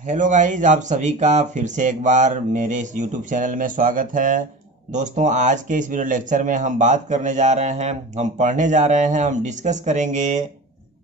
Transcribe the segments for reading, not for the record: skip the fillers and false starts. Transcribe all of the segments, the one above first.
Hello guys, आप सभी का फिर से एक बार मेरे इस यूट्यूब चैनल में स्वागत है। दोस्तों, आज के इस वीडियो लेक्चर में हम बात करने जा रहे हैं, हम पढ़ने जा रहे हैं, हम डिस्कस करेंगे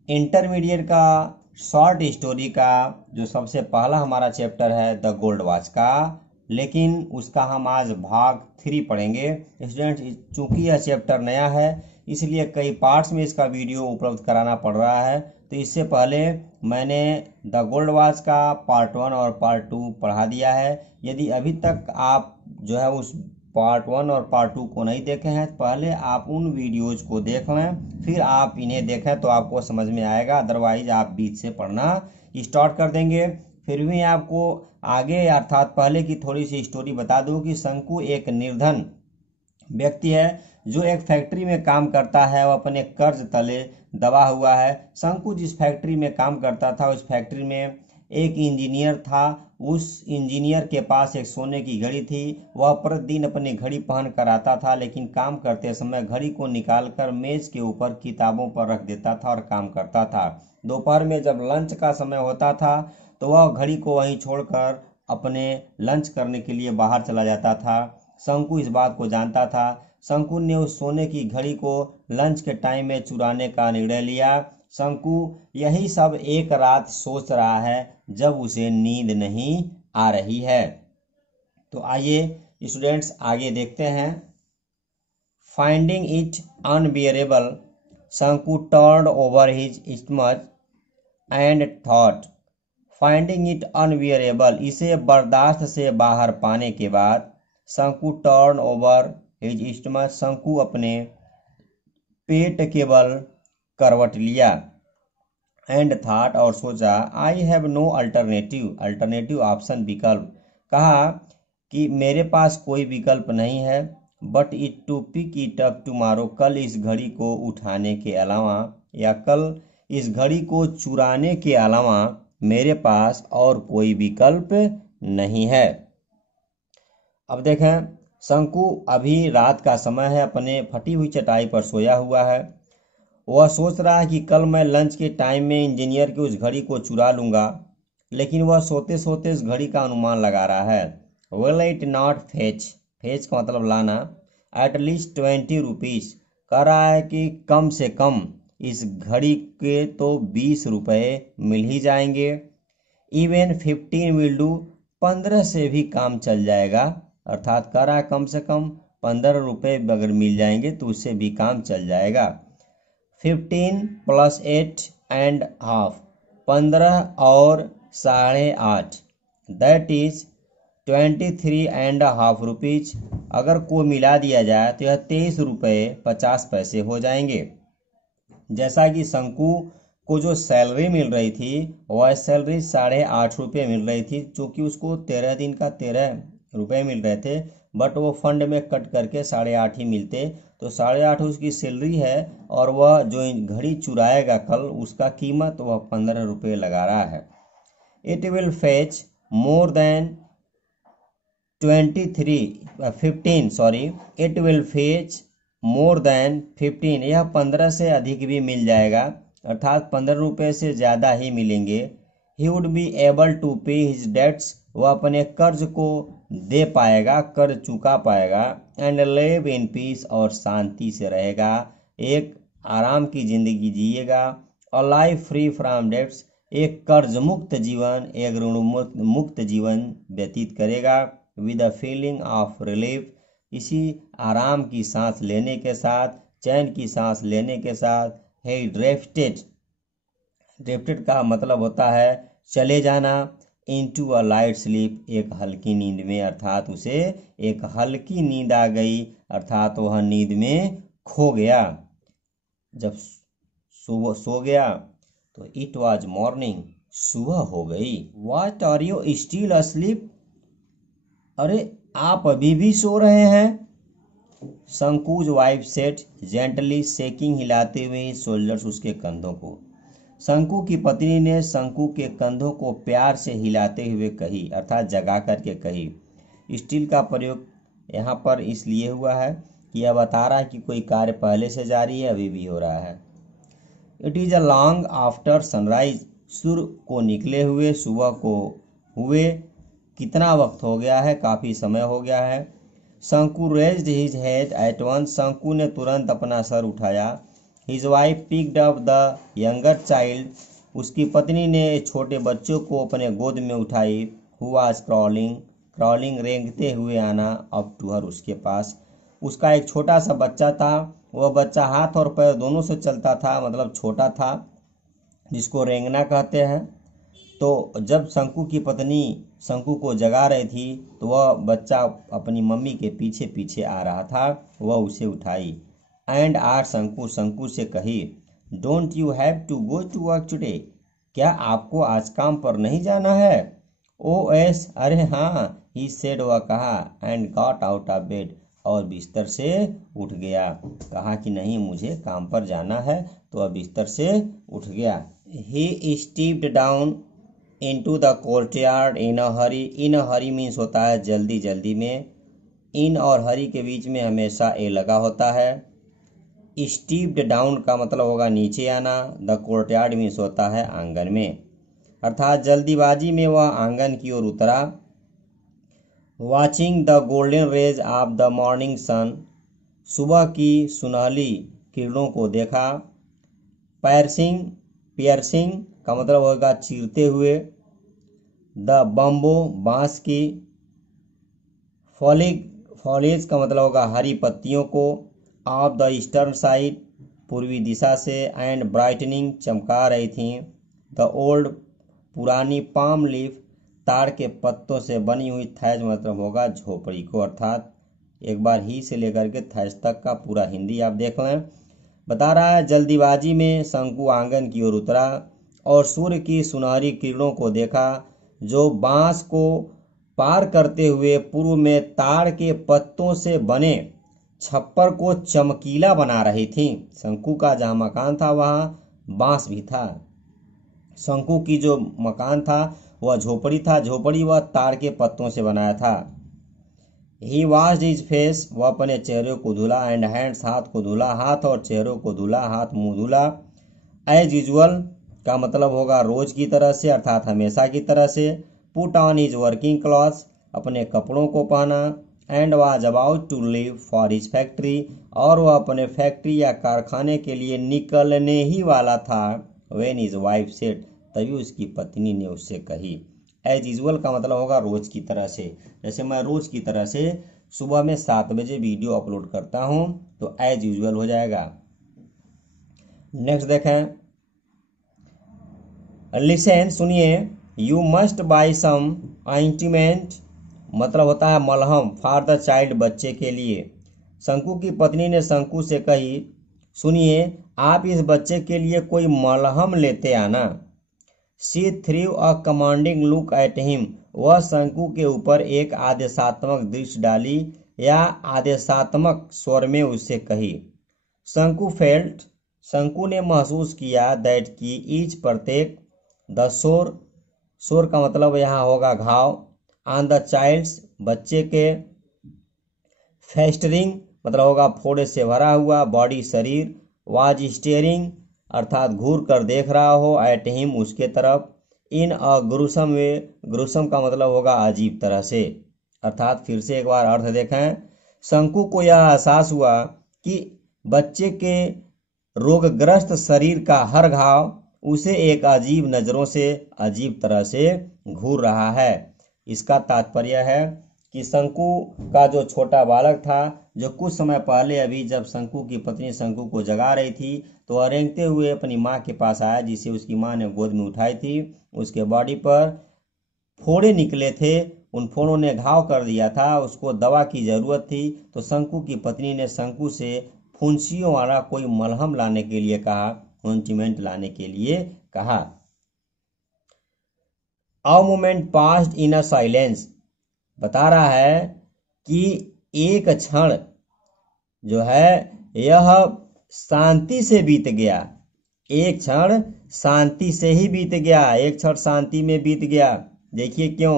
इंटरमीडिएट का शॉर्ट स्टोरी का जो सबसे पहला हमारा चैप्टर है द गोल्ड वॉच का। लेकिन उसका हम आज भाग 3 पढ़ेंगे। स्टूडेंट, चूंकि यह चैप्टर नया है इसलिए कई पार्ट्स में इसका वीडियो उपलब्ध कराना पड़ रहा है। तो इससे पहले मैंने द गोल्ड वॉच का पार्ट 1 और पार्ट 2 पढ़ा दिया है। यदि अभी तक आप जो है उस पार्ट 1 और पार्ट 2 को नहीं देखे हैं, पहले आप उन वीडियोज को देख लें, फिर आप इन्हें देखें तो आपको समझ में आएगा। अदरवाइज आप बीच से पढ़ना स्टार्ट कर देंगे। फिर भी आपको आगे अर्थात पहले की थोड़ी सी स्टोरी बता दूं कि शंकु एक निर्धन व्यक्ति है जो एक फैक्ट्री में काम करता है। वो अपने कर्ज तले दबा हुआ है। शंकु जिस फैक्ट्री में काम करता था उस फैक्ट्री में एक इंजीनियर था। उस इंजीनियर के पास एक सोने की घड़ी थी। वह प्रतिदिन अपनी घड़ी पहन कर आता था, लेकिन काम करते समय घड़ी को निकालकर मेज के ऊपर किताबों पर रख देता था और काम करता था। दोपहर में जब लंच का समय होता था तो वह घड़ी को वहीं छोड़कर अपने लंच करने के लिए बाहर चला जाता था। शंकु इस बात को जानता था। शंकु ने उस सोने की घड़ी को लंच के टाइम में चुराने का निर्णय लिया। शंकु यही सब एक रात सोच रहा है जब उसे नींद नहीं आ रही है। तो आइए स्टूडेंट्स आगे देखते हैं। फाइंडिंग इट अनबियरेबल, शंकु turned over his stomach and thought. Finding it unbearable, इसे बर्दाश्त से बाहर पाने के बाद शंकु टर्न ओवर हिज स्टमच, शंकु अपने पेट के बल करवट लिया। एंड थॉट, और सोचा, I have no alternative, alternative option, विकल्प। कहा कि मेरे पास कोई विकल्प नहीं है। But it to pick it up tomorrow, कल इस घड़ी को उठाने के अलावा या कल इस घड़ी को चुराने के अलावा मेरे पास और कोई विकल्प नहीं है। अब देखें, शंकु अभी रात का समय है, अपने फटी हुई चटाई पर सोया हुआ है। वह सोच रहा है कि कल मैं लंच के टाइम में इंजीनियर की उस घड़ी को चुरा लूंगा, लेकिन वह सोते सोते इस घड़ी का अनुमान लगा रहा है। Will it not fetch, fetch का मतलब लाना, एट लीस्ट 20 रुपीज, कह रहा है कि कम से कम इस घड़ी के तो 20 रुपये मिल ही जाएंगे। इवन 15 विल डू, 15 से भी काम चल जाएगा। अर्थात कह रहा है कम से कम 15 रुपये अगर मिल जाएंगे तो उससे भी काम चल जाएगा। 15 + 8 एंड हाफ, 15 और 8.5, that is 23 and half rupees. अगर को मिला दिया जाए तो यह 23 रुपये 50 पैसे हो जाएंगे। जैसा कि शंकु को जो सैलरी मिल रही थी वह सैलरी 8.5 रुपये मिल रही थी, चूँकि उसको 13 दिन का 13 रुपये मिल रहे थे, बट वो फंड में कट करके 8.5 ही मिलते। तो 8.5 उसकी सैलरी है और वह जो घड़ी चुराएगा कल उसका कीमत वह 15 रुपये लगा रहा है। It will fetch more than 15, it will fetch more than 15, यह 15 से अधिक भी मिल जाएगा, अर्थात 15 रुपये से ज़्यादा ही मिलेंगे। He would be able to pay his debts, वह अपने कर्ज को दे पाएगा, कर्ज चुका पाएगा। एंड लिव इन पीस, और शांति से रहेगा, एक आराम की जिंदगी जिएगा। A life free from debts, एक कर्ज मुक्त जीवन, एक ऋण मुक्त जीवन व्यतीत करेगा। With a feeling of relief, इसी आराम की सांस लेने के साथ, चैन की सांस लेने के साथ, हे ड्रिफ्टेड, ड्रिफ्टेड का मतलब होता है चले जाना, इनटू अ लाइट स्लीप, एक हल्की नींद में, अर्थात उसे एक हल्की नींद आ गई, अर्थात वह नींद में खो गया। जब सुबह सो गया तो इट वाज मॉर्निंग, सुबह हो गई। What are you still asleep, अरे आप अभी भी सो रहे हैं। Shanku's wife set gently, shaking, हिलाते हुए शोल्डर्स, उसके कंधों को। शंकु की पत्नी ने शंकु के कंधों को प्यार से हिलाते हुए कही, अर्थात जगा करके कही। स्टील का प्रयोग यहाँ पर इसलिए हुआ है कि यह बता रहा है कि कोई कार्य पहले से जारी है, अभी भी हो रहा है। It is a long after sunrise, सूर्य को निकले हुए, सुबह को हुए कितना वक्त हो गया है, काफ़ी समय हो गया है। Shanku raised his head at once, Shanku ने तुरंत अपना सर उठाया। His wife picked up the younger child, उसकी पत्नी ने छोटे बच्चों को अपने गोद में उठाई। हु वाज क्रॉलिंग, क्रॉलिंग रेंगते हुए आना, अप टू हर, उसके पास। उसका एक छोटा सा बच्चा था, वह बच्चा हाथ और पैर दोनों से चलता था, मतलब छोटा था, जिसको रेंगना कहते हैं। तो जब शंकु की पत्नी शंकु को जगा रही थी तो वह बच्चा अपनी मम्मी के पीछे पीछे आ रहा था, वह उसे उठाई। एंड आर शंकु, शंकु से कही, don't you have to go to work today, क्या आपको आज काम पर नहीं जाना है? ओ एस, अरे हाँ, ही सेड, वह कहा। And got out of bed, और बिस्तर से उठ गया। कहा कि नहीं, मुझे काम पर जाना है, तो वह बिस्तर से उठ गया। He stepped down into the courtyard in a hurry, in a hurry means होता है जल्दी जल्दी में, इन और हरी के बीच में हमेशा ए लगा होता है। स्टीप्ड डाउन का मतलब होगा नीचे आना, द कोर्टयार्ड मीन्स होता है आंगन में, अर्थात जल्दीबाजी में वह आंगन की ओर उतरा। Watching the golden rays of the morning sun, सुबह की सुनहली किरणों को देखा। पैरसिंग, पियर्सिंग का मतलब होगा चीरते हुए। द बम्बो, बांस की। फॉलेज का मतलब होगा हरी पत्तियों को। ऑफ द ईस्टर्न साइड, पूर्वी दिशा से। एंड ब्राइटनिंग, चमका रही थी। द ओल्ड, पुरानी। पाम लीफ, ताड़ के पत्तों से बनी हुई। थैज मतलब होगा झोपड़ी को, अर्थात एक बार ही से लेकर के थैज तक का पूरा हिंदी आप देख लें। बता रहा है जल्दीबाजी में शंकु आंगन की ओर उतरा और सूर्य की सुनहरी किरणों को देखा, जो बांस को पार करते हुए पूर्व में ताड़ के पत्तों से बने छप्पर को चमकीला बना रही थी। शंकु का जहाँ मकान था वहाँ बांस भी था। शंकु की जो मकान था वह झोपड़ी था, झोपड़ी वह ताड़ के पत्तों से बनाया था। ही वॉश्ड हिज फेस, वह अपने चेहरे को धुला। एंड हैंड्स, हाथ को धुला, हाथ और चेहरों को धुला, हाथ मुंह धुला। एज यूजुअल का मतलब होगा रोज की तरह से, अर्थात हमेशा की तरह से। Put on his working clothes, अपने कपड़ों को पहना। And was about to leave for his factory, और वह अपने फैक्ट्री या कारखाने के लिए निकलने ही वाला था। व्हेन हिज वाइफ सेड, तभी उसकी पत्नी ने उससे कही। एज यूजुअल का मतलब होगा रोज की तरह से। जैसे मैं रोज की तरह से सुबह में 7 बजे वीडियो अपलोड करता हूं तो एज यूजुअल हो जाएगा। नेक्स्ट देखें, लिसन, सुनिए। You must buy some ointment, मतलब होता है मलहम, फॉर द चाइल्ड, बच्चे के लिए। शंकु की पत्नी ने शंकु से कही, सुनिए, आप इस बच्चे के लिए कोई मलहम लेते आना। She threw a commanding look at him, वह शंकु के ऊपर एक आदेशात्मक दृष्टि डाली या आदेशात्मक स्वर में उससे कही। शंकु फेल्ट, शंकु ने महसूस किया, दैट की, ईच, प्रत्येक। द सोर, सोर का मतलब यहाँ होगा घाव। ऑन द चाइल्ड्स, बच्चे के। फेस्टरिंग मतलब होगा फोड़े से भरा हुआ, बॉडी, शरीर। वाज स्टेयरिंग अर्थात घूर कर देख रहा हो, एट हिम, उसके तरफ। इन अ ग्रुसम वे, ग्रुसम का मतलब होगा अजीब तरह से, अर्थात फिर से एक बार अर्थ देखें। शंकु को यह एहसास हुआ कि बच्चे के रोगग्रस्त शरीर का हर घाव उसे एक अजीब नजरों से, अजीब तरह से घूर रहा है। इसका तात्पर्य है कि शंकु का जो छोटा बालक था, जो कुछ समय पहले अभी जब शंकु की पत्नी शंकु को जगा रही थी तो वह रेंगते हुए अपनी माँ के पास आया, जिसे उसकी माँ ने गोद में उठाई थी। उसके बॉडी पर फोड़े निकले थे, उन फोड़ों ने घाव कर दिया था, उसको दवा की जरूरत थी। तो शंकु की पत्नी ने शंकु से फुंसियों वाला कोई मलहम लाने के लिए कहा, ऑइंटमेंट लाने के लिए कहा। A moment passed in a silence, बता रहा है कि एक क्षण जो है यह शांति से बीत गया। एक क्षण शांति से ही बीत गया, एक क्षण शांति में बीत गया। देखिए क्यों।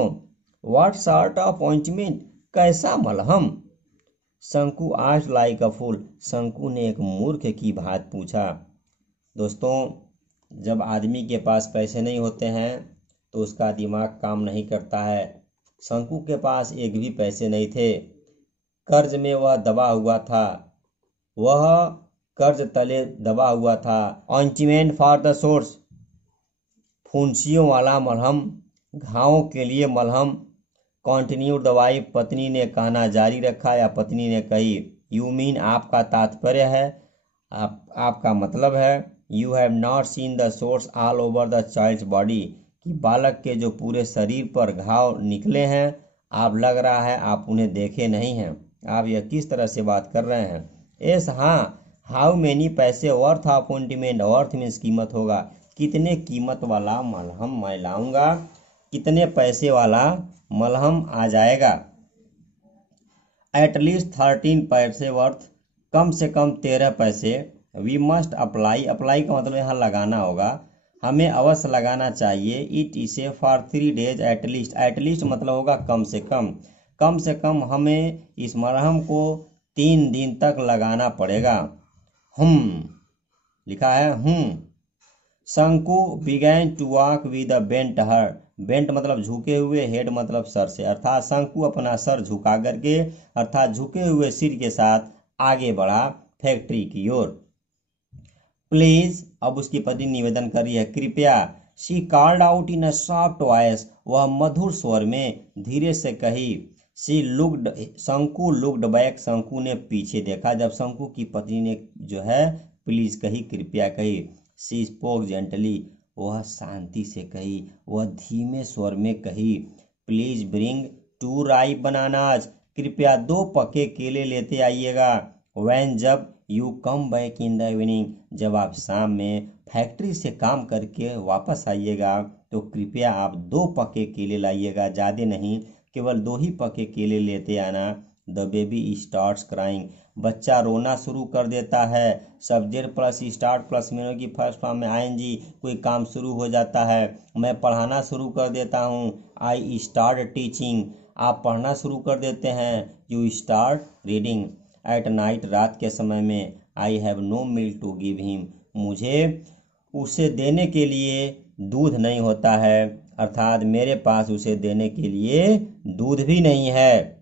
व्हाट सॉर्ट ऑफ ऑइंटमेंट, कैसा मलहम। शंकु आस्क्ड लाइक अ फूल, शंकु ने एक मूर्ख की भांति पूछा। दोस्तों, जब आदमी के पास पैसे नहीं होते हैं तो उसका दिमाग काम नहीं करता है। शंकु के पास एक भी पैसे नहीं थे। कर्ज में वह दबा हुआ था। वह कर्ज तले दबा हुआ था। ऑइंटमेंट फॉर द सोर्स, फुंसियों वाला मलहम, घावों के लिए मलहम। कॉन्टिन्यू द वाइफ, पत्नी ने कहना जारी रखा या पत्नी ने कही। यू मीन, आपका तात्पर्य है, आपका मतलब है। You have not seen the sores all over the child's body, कि बालक के जो पूरे शरीर पर घाव निकले हैं, आप लग रहा है आप उन्हें देखे नहीं हैं। आप यह किस तरह से बात कर रहे हैं? एस, हाँ। हाउ मेनी पैसे worth of ointment, worth means कीमत होगा। कितने कीमत वाला मलहम मैं लाऊंगा, कितने पैसे वाला मलहम आ जाएगा। एटलीस्ट 13 पैसे वर्थ, कम से कम 13 पैसे। वी मस्ट अप्लाई, अप्लाई का मतलब यहाँ लगाना होगा, हमें अवश्य लगाना चाहिए। इट इसे फॉर 3 days एटलीस्ट, एटलीस्ट मतलब होगा कम से कम, कम से कम हमें इस मलहम को 3 दिन तक लगाना पड़ेगा। लिखा है। Shanku began to walk with a bent head, bent मतलब झुके हुए, हेड मतलब सर से, अर्थात शंकु अपना सर झुका करके, अर्थात झुके हुए सिर के साथ आगे बढ़ा फैक्ट्री की ओर। प्लीज, अब उसकी पत्नी निवेदन कर रही है, कृपया। She called out in a soft voice, वह मधुर स्वर में धीरे से कही। शी लुक्ड, शंकु लुक्ड बैक, शंकु ने पीछे देखा। जब शंकु की पत्नी ने जो है प्लीज कही, कृपया कही। शी स्पोक जेंटली, वह शांति से कही, वह धीमे स्वर में कही। प्लीज ब्रिंग 2 ripe बनानाज, कृपया 2 पके केले लेते आइएगा। वैन, जब। You come back in the evening, जब आप शाम में फैक्ट्री से काम करके वापस आइएगा तो कृपया आप 2 पके केले लाइएगा, ज़्यादा नहीं, केवल 2 ही पके केले लेते आना। द बेबी स्टार्ट्स क्राइंग, बच्चा रोना शुरू कर देता है। सब्जेक्ट प्लस स्टार्ट प्लस मेनू की फर्स्ट फॉर्म में आईएनजी, कोई काम शुरू हो जाता है। मैं पढ़ाना शुरू कर देता हूँ। आई स्टार्ट टीचिंग, आप पढ़ना शुरू कर देते हैं। You start reading. At night, रात के समय में। I have no milk to give him, मुझे उसे देने के लिए दूध नहीं होता है, अर्थात मेरे पास उसे देने के लिए दूध भी नहीं है।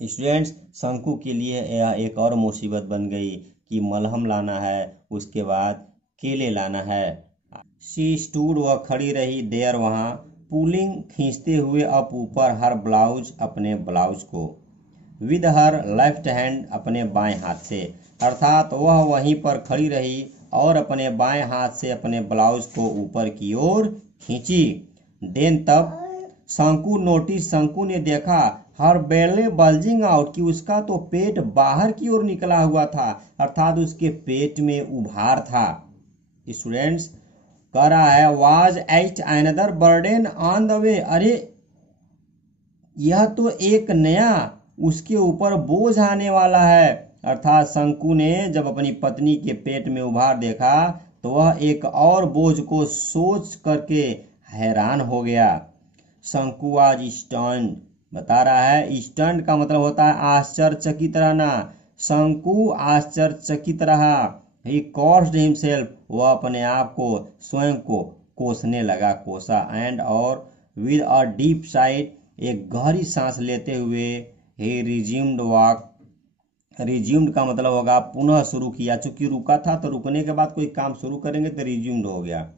स्टूडेंट्स, शंकु के लिए यह एक और मुसीबत बन गई कि मलहम लाना है, उसके बाद केले लाना है। शी स्टूड, वह खड़ी रही, देयर, वहाँ, पुलिंग, खींचते हुए अप ऊपर, हर ब्लाउज, अपने ब्लाउज को, विद हर लेफ्ट हैंड, अपने बाएं हाथ से, अर्थात वह वहीं पर खड़ी रही और अपने बाएं हाथ से अपने ब्लाउज को ऊपर की ओर खींची। देन, तब। शंकु नोटिस, शंकु ने देखा, हर बेले बल्जिंग आउट, कि उसका तो पेट बाहर की ओर निकला हुआ था, अर्थात उसके पेट में उभार था। स्टूडेंट्स, कह रहा है was at another burden on the way, अरे यह तो एक नया उसके ऊपर बोझ आने वाला है। अर्थात शंकु ने जब अपनी पत्नी के पेट में उभार देखा तो वह एक और बोझ को सोच करके हैरान हो गया। शंकु आज स्टन्ड, बता रहा है, स्टन्ड का मतलब होता है आश्चर्यचकित रहना। शंकु आश्चर्यचकित रहा। ही कॉस्ड हिमसेल्फ, वह अपने आप को, स्वयं को कोसने लगा, कोसा। एंड, और, विद अ डीप साइट, एक गहरी सांस लेते हुए, ही रिज्यूम्ड वॉक, रिज्यूम्ड का मतलब होगा पुनः शुरू किया, चूंकि रुका था तो रुकने के बाद कोई काम शुरू करेंगे तो रिज्यूम्ड हो गया।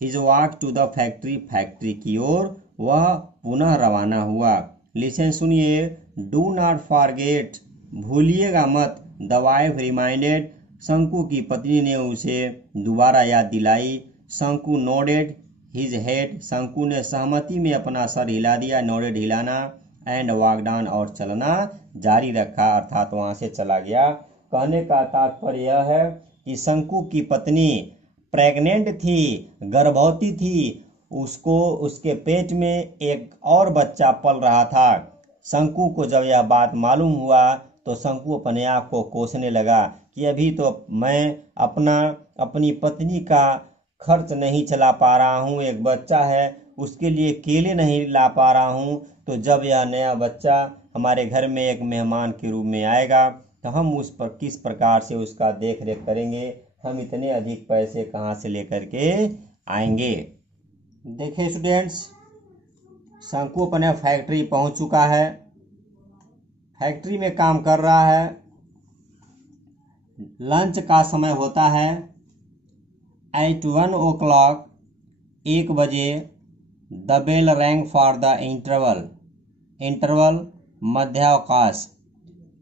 His walk to the factory, factory की ओर वह पुनः रवाना हुआ। लिसन, सुनिए। डू नॉट फॉरगेट, भूलिएगा मत। द वाइफ रिमाइंडेड, शंकु की पत्नी ने उसे दोबारा याद दिलाई। शंकु नोडेड हिज हेड, शंकु ने सहमति में अपना सर हिला दिया, नोडेड हिलाना। एंड वॉक डाउन, और चलना जारी रखा, अर्थात वहां से चला गया। कहने का तात्पर्य यह है कि शंकु की पत्नी प्रेग्नेंट थी, गर्भवती थी, उसको, उसके पेट में एक और बच्चा पल रहा था। शंकु को जब यह बात मालूम हुआ तो शंकु अपने आप को कोसने लगा कि अभी तो मैं अपनी पत्नी का खर्च नहीं चला पा रहा हूँ, एक बच्चा है उसके लिए केले नहीं ला पा रहा हूँ, तो जब यह नया बच्चा हमारे घर में एक मेहमान के रूप में आएगा तो हम उस पर किस प्रकार से उसका देख रेख करेंगे, हम इतने अधिक पैसे कहाँ से लेकर के आएंगे। देखिए स्टूडेंट्स, शंकु अपने फैक्ट्री पहुंच चुका है, फैक्ट्री में काम कर रहा है। लंच का समय होता है एट 1 o'clock, 1 बजे। The bell rang for the interval मध्यावकाश,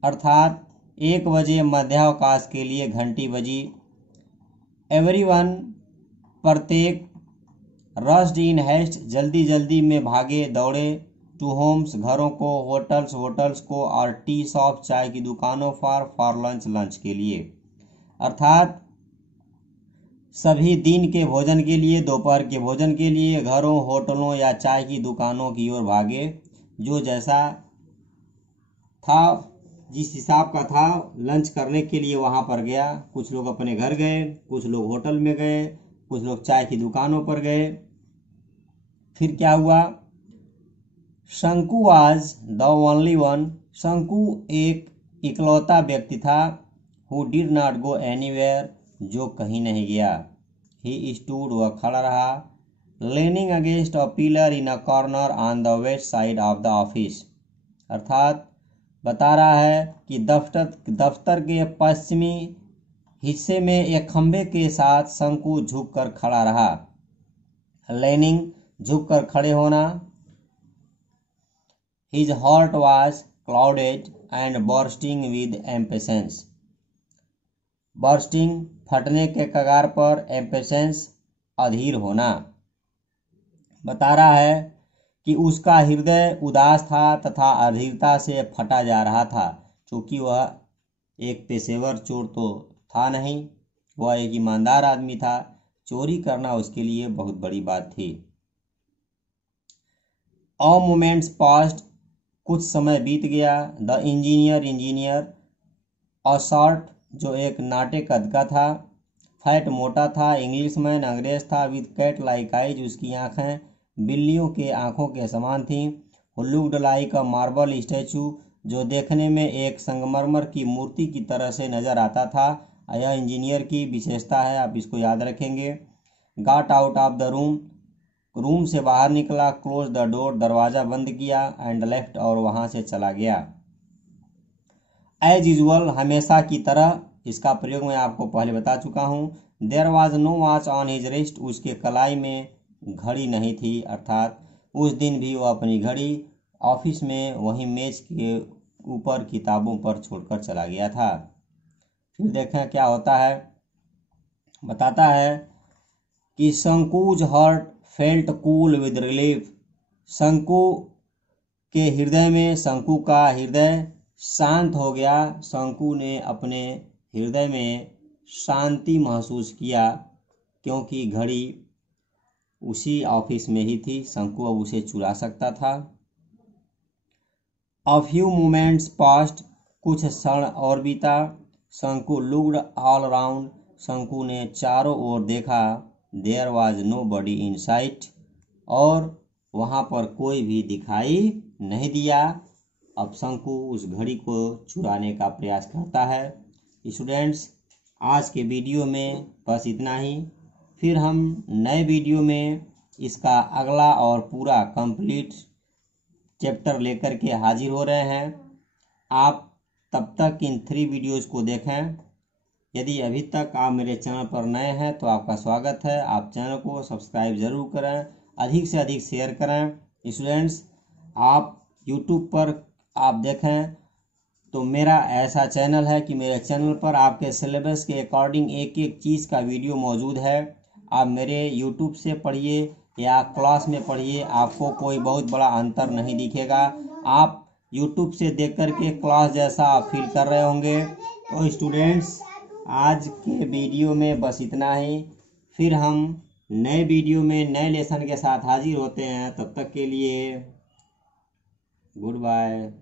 अर्थात 1 बजे मध्यावकाश के लिए घंटी बजी। एवरीवन, प्रत्येक। रश्ड इन हेस्ट, जल्दी जल्दी में भागे दौड़े। टू होम्स, घरों को। होटल्स को। और टी शॉप, चाय की दुकानों। फॉर लंच के लिए, अर्थात सभी दिन के भोजन के लिए, दोपहर के भोजन के लिए घरों, होटलों या चाय की दुकानों की ओर भागे। जो जैसा था, जिस हिसाब का था, लंच करने के लिए वहां पर गया। कुछ लोग अपने घर गए, कुछ लोग होटल में गए, कुछ लोग चाय की दुकानों पर गए। फिर क्या हुआ? शंकु वाज द ओनली वन, शंकु एक इकलौता व्यक्ति था। Who did not go anywhere, जो कहीं नहीं गया। ही स्टूड, वह खड़ा रहा। Leaning against a pillar in a corner on the west side of the office, अर्थात बता रहा है कि दफ्तर के पश्चिमी हिस्से में एक खंभे के साथ शंकु झुककर खड़ा रहा। लेनिंग, झुककर खड़े होना। His heart was clouded and bursting with impatience. Bursting, फटने के कगार पर। impatience, अधीर होना। बता रहा है कि उसका हृदय उदास था तथा अधीरता से फटा जा रहा था, क्योंकि वह एक पेशेवर चोर तो था नहीं, वह एक ईमानदार आदमी था। चोरी करना उसके लिए बहुत बड़ी बात थी। अ मोमेंट्स पास्ट, कुछ समय बीत गया। द इंजीनियर, अशॉर्ट, जो एक नाटे कद का था। फैट, मोटा था। इंग्लिशमैन, अंग्रेज था। विद कैट लाइक आइज, उसकी आंखें बिल्लियों के आंखों के समान थीं। Who looked like a marble statue, जो देखने में एक संगमरमर की मूर्ति की तरह से नजर आता था। यह इंजीनियर की विशेषता है, आप इसको याद रखेंगे। Got out of the room से बाहर निकला। क्लोज द डोर, दरवाजा बंद किया। एंड लेफ्ट, और वहां से चला गया। एज यूजुअल, हमेशा की तरह, इसका प्रयोग मैं आपको पहले बता चुका हूं। There was no watch on his wrist, उसके कलाई में घड़ी नहीं थी, अर्थात उस दिन भी वह अपनी घड़ी ऑफिस में वहीं मेज के ऊपर किताबों पर छोड़कर चला गया था। फिर देखें क्या होता है। बताता है कि शंकुज heart felt cool with relief, शंकु के हृदय में, शंकु का हृदय शांत हो गया। शंकु ने अपने हृदय में शांति महसूस किया, क्योंकि घड़ी उसी ऑफिस में ही थी। शंकु अब उसे चुरा सकता था। अ फ्यू मोमेंट्स पास्ट, कुछ क्षण और बीता। शंकु लुक्ड ऑल अराउंड, शंकु ने चारों ओर देखा। There was nobody in sight, और वहां पर कोई भी दिखाई नहीं दिया। अब शंकु उस घड़ी को चुराने का प्रयास करता है। स्टूडेंट्स, आज के वीडियो में बस इतना ही। फिर हम नए वीडियो में इसका अगला और पूरा कंप्लीट चैप्टर लेकर के हाजिर हो रहे हैं। आप तब तक इन 3 वीडियोज़ को देखें। यदि अभी तक आप मेरे चैनल पर नए हैं तो आपका स्वागत है। आप चैनल को सब्सक्राइब जरूर करें, अधिक से अधिक शेयर करें। स्टूडेंट्स, आप यूट्यूब पर आप देखें तो मेरा ऐसा चैनल है कि मेरे चैनल पर आपके सिलेबस के अकॉर्डिंग एक एक चीज़ का वीडियो मौजूद है। आप मेरे यूट्यूब से पढ़िए या क्लास में पढ़िए, आपको कोई बहुत बड़ा अंतर नहीं दिखेगा। आप यूट्यूब से देख कर के क्लास जैसा आप फील कर रहे होंगे। तो स्टूडेंट्स, आज के वीडियो में बस इतना ही। फिर हम नए वीडियो में नए लेसन के साथ हाजिर होते हैं। तब तक के लिए गुड बाय।